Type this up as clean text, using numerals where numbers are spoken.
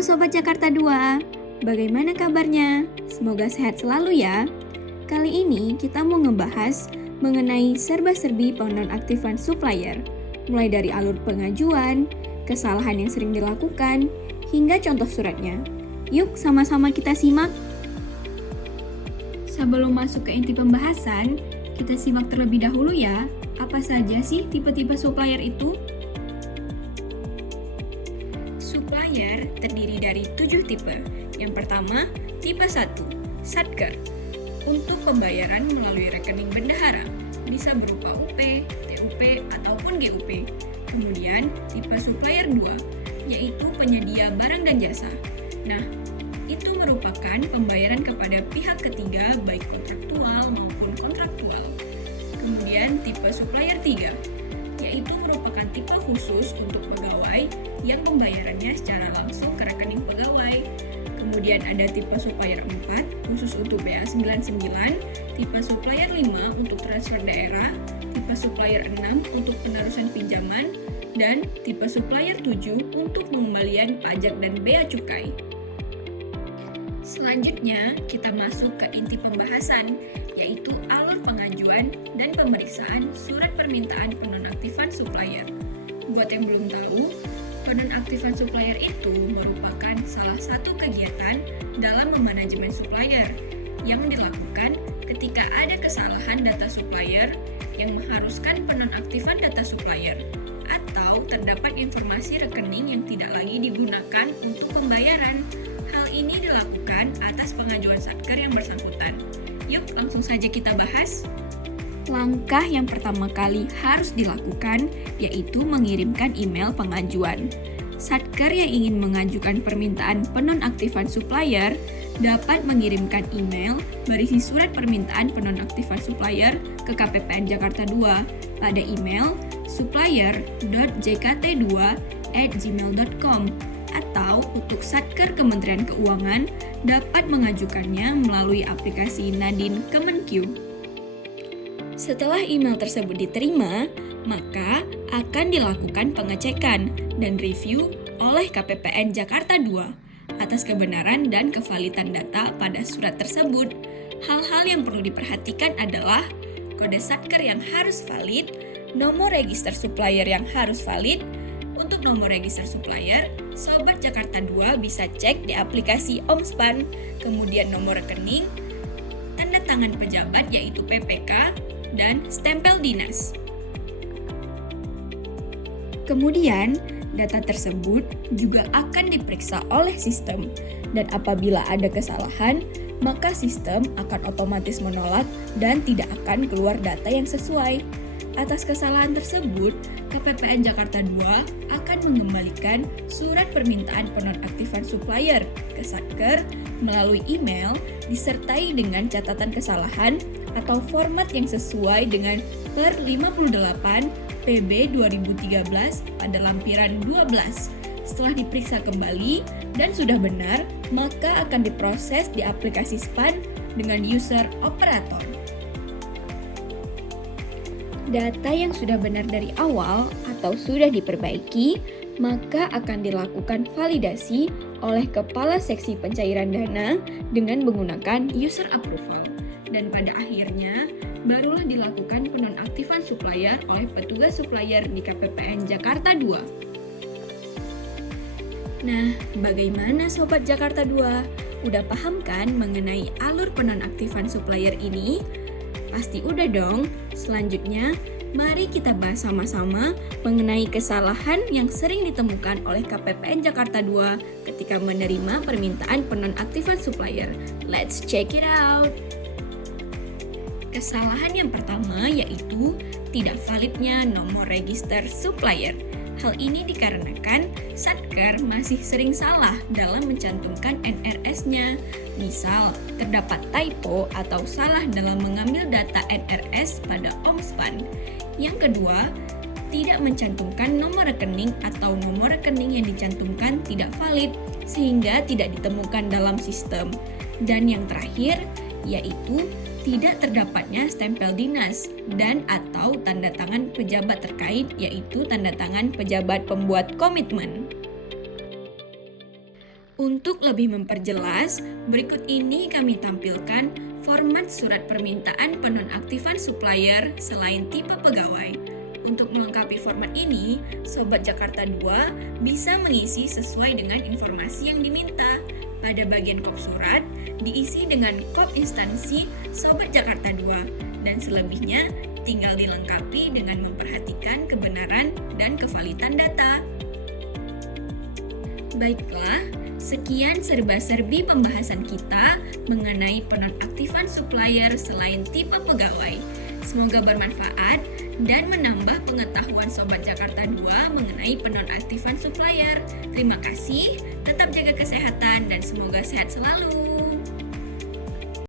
Sobat Jakarta 2, bagaimana kabarnya? Semoga sehat selalu ya. Kali ini kita mau ngebahas mengenai serba-serbi penonaktifan supplier, mulai dari alur pengajuan, kesalahan yang sering dilakukan, hingga contoh suratnya. Yuk sama-sama kita simak. Sebelum masuk ke inti pembahasan, kita simak terlebih dahulu ya, apa saja sih tipe-tipe supplier itu? Supplier terdiri dari 7 tipe. Yang pertama, tipe 1, Satker. Untuk pembayaran melalui rekening bendahara, bisa berupa UP, TUP, ataupun GUP. Kemudian, tipe supplier 2, yaitu penyedia barang dan jasa. Nah, itu merupakan pembayaran kepada pihak ketiga baik kontraktual maupun kontraktual. Kemudian, tipe supplier 3, yaitu merupakan tipe khusus untuk pegawai yang pembayarannya secara langsung ke rekening pegawai. Kemudian ada tipe supplier 4 khusus untuk BA99, tipe supplier 5 untuk transfer daerah, tipe supplier 6 untuk penerusan pinjaman, dan tipe supplier 7 untuk pengembalian pajak dan bea cukai. Selanjutnya, kita masuk ke inti pembahasan, yaitu alur pengajuan dan pemeriksaan surat permintaan penonaktifan supplier. Buat yang belum tahu, penonaktifan supplier itu merupakan salah satu kegiatan dalam memanajemen supplier yang dilakukan ketika ada kesalahan data supplier yang mengharuskan penonaktifan data supplier atau terdapat informasi rekening yang tidak lagi digunakan untuk pembayaran. Hal ini dilakukan atas pengajuan Satker yang bersangkutan. Yuk langsung saja kita bahas. Langkah yang pertama kali harus dilakukan yaitu mengirimkan email pengajuan. Satker yang ingin mengajukan permintaan penonaktifan supplier dapat mengirimkan email berisi surat permintaan penonaktifan supplier ke KPPN Jakarta 2 pada email supplier.jkt2@gmail.com atau untuk Satker Kementerian Keuangan dapat mengajukannya melalui aplikasi Nadine Kemenq. Setelah email tersebut diterima, maka akan dilakukan pengecekan dan review oleh KPPN Jakarta 2 atas kebenaran dan kevalidan data pada surat tersebut. Hal-hal yang perlu diperhatikan adalah kode Satker yang harus valid, nomor register supplier yang harus valid. Untuk nomor register supplier, Sobat Jakarta 2 bisa cek di aplikasi Omspan, kemudian nomor rekening, tanda tangan pejabat yaitu PPK, dan stempel dinas. Kemudian, data tersebut juga akan diperiksa oleh sistem, dan apabila ada kesalahan, maka sistem akan otomatis menolak dan tidak akan keluar data yang sesuai. Atas kesalahan tersebut, KPPN Jakarta 2 akan mengembalikan surat permintaan penonaktifan supplier ke Satker melalui email disertai dengan catatan kesalahan atau format yang sesuai dengan per 58 PB 2013 pada lampiran 12. Setelah diperiksa kembali dan sudah benar, maka akan diproses di aplikasi SPAN dengan user operator. Data yang sudah benar dari awal atau sudah diperbaiki, maka akan dilakukan validasi oleh Kepala Seksi Pencairan Dana dengan menggunakan user approval. Dan pada akhirnya, barulah dilakukan penonaktifan supplier oleh petugas supplier di KPPN Jakarta 2. Nah, bagaimana Sobat Jakarta 2? Udah paham kan mengenai alur penonaktifan supplier ini? Pasti udah dong. Selanjutnya, mari kita bahas sama-sama mengenai kesalahan yang sering ditemukan oleh KPPN Jakarta 2 ketika menerima permintaan penonaktifan supplier. Let's check it out! Kesalahan yang pertama yaitu tidak validnya nomor register supplier. Hal ini dikarenakan Satker masih sering salah dalam mencantumkan NRS-nya. Misal, terdapat typo atau salah dalam mengambil data NRS pada Omspan. Yang kedua, tidak mencantumkan nomor rekening atau nomor rekening yang dicantumkan tidak valid sehingga tidak ditemukan dalam sistem. Dan yang terakhir, yaitu tidak terdapatnya stempel dinas dan atau tanda tangan pejabat terkait yaitu tanda tangan pejabat pembuat komitmen. Untuk lebih memperjelas, berikut ini kami tampilkan format surat permintaan penonaktifan supplier selain tipe pegawai. Untuk melengkapi format ini, Sobat Jakarta 2 bisa mengisi sesuai dengan informasi yang diminta. Pada bagian kop surat, diisi dengan kop instansi Sobat Jakarta 2, dan selebihnya tinggal dilengkapi dengan memperhatikan kebenaran dan kevalitan data. Baiklah, sekian serba-serbi pembahasan kita mengenai penonaktifan supplier selain tipe pegawai. Semoga bermanfaat dan menambah pengetahuan Sobat Jakarta 2 mengenai penonaktifan supplier. Terima kasih, tetap jaga kesehatan dan semoga sehat selalu.